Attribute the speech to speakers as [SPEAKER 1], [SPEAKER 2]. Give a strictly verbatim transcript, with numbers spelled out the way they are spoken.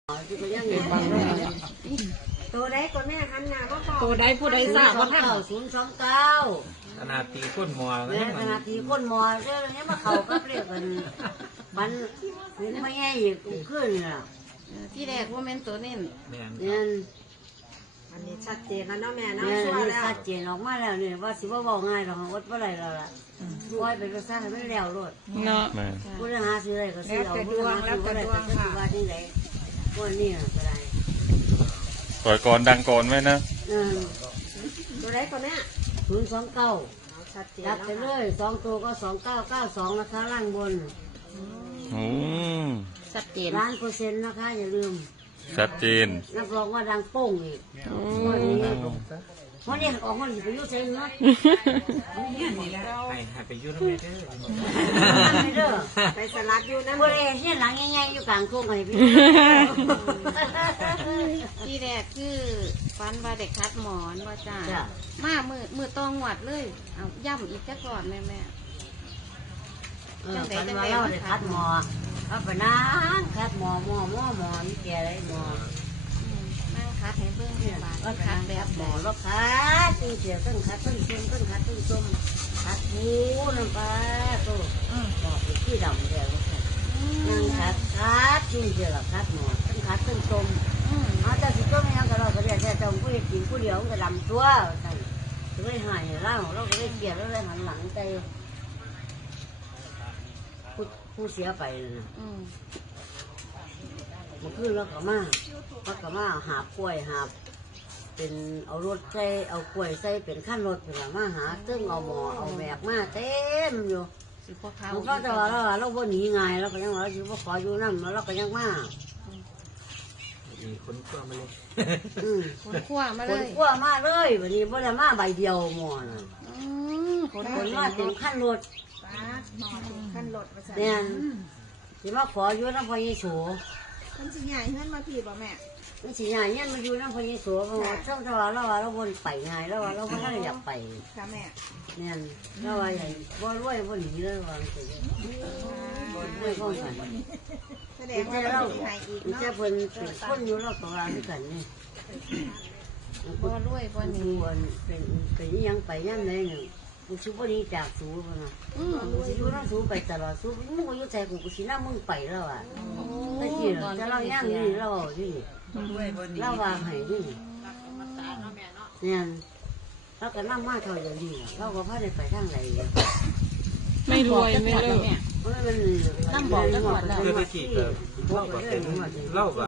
[SPEAKER 1] ตัวใดก็แม่หันหน้าก็พอ
[SPEAKER 2] ตัวใดผู้ใดทราบว่าท่าน
[SPEAKER 1] ศูนย์สองเก้า
[SPEAKER 3] ขนาดตีก้นหมอ
[SPEAKER 1] แม่ขนาดที่คนมอเรื่องนี้มาเขาก็เรียกกันมันถึงไม่แย่อีกขึ้นอ่ะ
[SPEAKER 2] ที่แรกว่าแม่นตัวนี่
[SPEAKER 3] แม่น
[SPEAKER 1] เนี่ย
[SPEAKER 4] อันนี้ชัดเจนแล้วเนาะแม่เนาะ
[SPEAKER 1] เนี่ย
[SPEAKER 4] ชัว
[SPEAKER 1] นี่
[SPEAKER 4] ร์แล้ว
[SPEAKER 1] ชัดเจนออกมาแล้วเนี่ยว่าสิว่าบอกง่ายหรอกวัดว่าไรเราล่ะปล่อยไปก็สร้างให้มันแล้วรถ
[SPEAKER 2] เนาะ
[SPEAKER 1] ผู้เรื่องหาซื้ออะไรก็ซื้อเอาผู้เรื่องหาซื้ออะไรก็ซื้อว่าที่ไหนพวกนี้ก็ได้
[SPEAKER 5] ปล่อยก่อนดังก่อนไว้นะ
[SPEAKER 1] เออ
[SPEAKER 4] ตัวใดก็แม่
[SPEAKER 1] ศูนย์สองเก้า
[SPEAKER 4] เอาชัดเจน
[SPEAKER 1] จั
[SPEAKER 4] แล้
[SPEAKER 1] บ
[SPEAKER 4] ว
[SPEAKER 1] ไปเลยสองตัวก็สองเก้าเก้าสองนะคะล่างบน
[SPEAKER 5] อืม
[SPEAKER 2] ชัดเจน
[SPEAKER 1] ล้านเปอร์เซ็นต์นะคะอย่าลืม
[SPEAKER 5] ชัดเจน
[SPEAKER 1] รับรองว่าดังโป้งอีกวันนี้วันนี้ออกมันไปยุ่งเซ็งเนาะ
[SPEAKER 3] ให้ให้ไปยุ่งไม่ได้
[SPEAKER 1] ไม่เด้อ
[SPEAKER 4] ไปสลัดอยู่นะ
[SPEAKER 1] บริเวณเนี่ยหลังง่ายๆอยู่กลางโค้งไงพี่
[SPEAKER 2] ที่แรกคือฟันว่าเด็กคัดหมอนว่าจ้า
[SPEAKER 1] จ้ะ
[SPEAKER 2] มามือมือตองหวัดเลยเอาย่ำอีกแค่ก่อนแม่แม่
[SPEAKER 1] เออคันว่าเราได้คัดหมอเอาไปนั่งคัดหมอหมอหมอหมอนี่แกได้หมอ
[SPEAKER 2] นั่งคัดให้เบิ่งบาท
[SPEAKER 1] ก็
[SPEAKER 2] คั
[SPEAKER 1] คั
[SPEAKER 2] ด
[SPEAKER 1] ด
[SPEAKER 2] แบ
[SPEAKER 1] แบบ บห
[SPEAKER 2] ไห
[SPEAKER 1] ม
[SPEAKER 2] น
[SPEAKER 1] อแล้วคัดตึ้งเสียตึ้งคัดตึ้งเส้นตึ้งคัดตึ้งส้มคัดหูน้ำปลาตัวบอกไปที่ดำแล้วนั่งคัดคัดตึ้งเสียหลับคัดหมอตึ้งคัดตึ้งส้ม
[SPEAKER 2] อืม
[SPEAKER 1] อาจจะสิก็ไม่ยังก็เราก็เรียกแต่จงผู้หญิงผู้เดียวก็ดำตัวสั่นก็เลยหายร่างเราก็เลยเกลียดแล้วเลยหันหลังใจผู้ผู้เสียไปนะ
[SPEAKER 2] อืม
[SPEAKER 1] มันคือเราก็มาเราก็มาหาป่วยหาเป็นเอารถใส่เอากล้วยใส่เป็นขั้นรถเป็นมาหาตึ้งเอาหมอเอาแบกมาเต็มอยู่
[SPEAKER 2] สิพวกเขา
[SPEAKER 1] มันก็จะว่าเราเราบ่หนีไงเราก็ยังว่าอยู่ว่าขออยู่นั่นเราก็ยังมา
[SPEAKER 3] มีคนกลัวมาเลย
[SPEAKER 1] อืม
[SPEAKER 2] คนขั้วมา
[SPEAKER 1] ค
[SPEAKER 2] เล
[SPEAKER 1] น
[SPEAKER 2] ย
[SPEAKER 1] กลัวมาเลยวันนี้บ่ได้มาใบเดียวหมอน่ะ
[SPEAKER 2] อืมคน
[SPEAKER 1] ค
[SPEAKER 2] คน น
[SPEAKER 1] มาเต็มขั้นรถ
[SPEAKER 4] ป้าหมอถึงขั้นรถมาใส่
[SPEAKER 1] เนี่ยสิมาขออยู่น้ำพอเยซู
[SPEAKER 4] มันสิใหญ่ขึ้นมาพี่บ่แม่
[SPEAKER 1] มันสิใหญ่เนี่ยมาอยู่น้ำพอเยซูเพราะว่าช่างตะวันเราว่าเราวนไปไงแล้วว่าเราก็ไม่ได้อยากไป
[SPEAKER 4] ค่ะแม่
[SPEAKER 1] เนี่ยเราว่าใหญ่บ่รวยบ่หนีเลยว่าสิบ่รวยก็กัน
[SPEAKER 4] แสด
[SPEAKER 1] มัน
[SPEAKER 4] งว่า
[SPEAKER 1] จะ
[SPEAKER 4] เรา
[SPEAKER 1] เรา
[SPEAKER 4] สิใหญ่อีก
[SPEAKER 1] มัน
[SPEAKER 4] เนาะ
[SPEAKER 1] จะเพิ่นเป็นคนอยู่เราตัวด้วยกันนี่
[SPEAKER 2] บ่รวยบ่
[SPEAKER 1] มัน
[SPEAKER 2] หนี
[SPEAKER 1] เป็นเป็นเป็นยังไปยังไงเนี่ยกูชิบ่นี้จากสูบ่นะ
[SPEAKER 2] อืม
[SPEAKER 1] กูสิอยู่น้ำสูไปตลอดสูมึงบ่อยู่ใจกูกูสิน้ามึงไปแล้วอ่ะตะกี้จะเล่าย่างนี่เล่านี่เล่าวางให้นี่เนี่ยเราก็นั่งมาเท่าอย่างนี้เราก็พาได้ไปทางไหน
[SPEAKER 2] ไม่รวยไม่เลิก
[SPEAKER 1] เพราะมัน
[SPEAKER 2] น้ำบอกจังหวัดแล้ว
[SPEAKER 3] เพื่อไปขี่เกิดเล่ากับเป็นเล่ากับ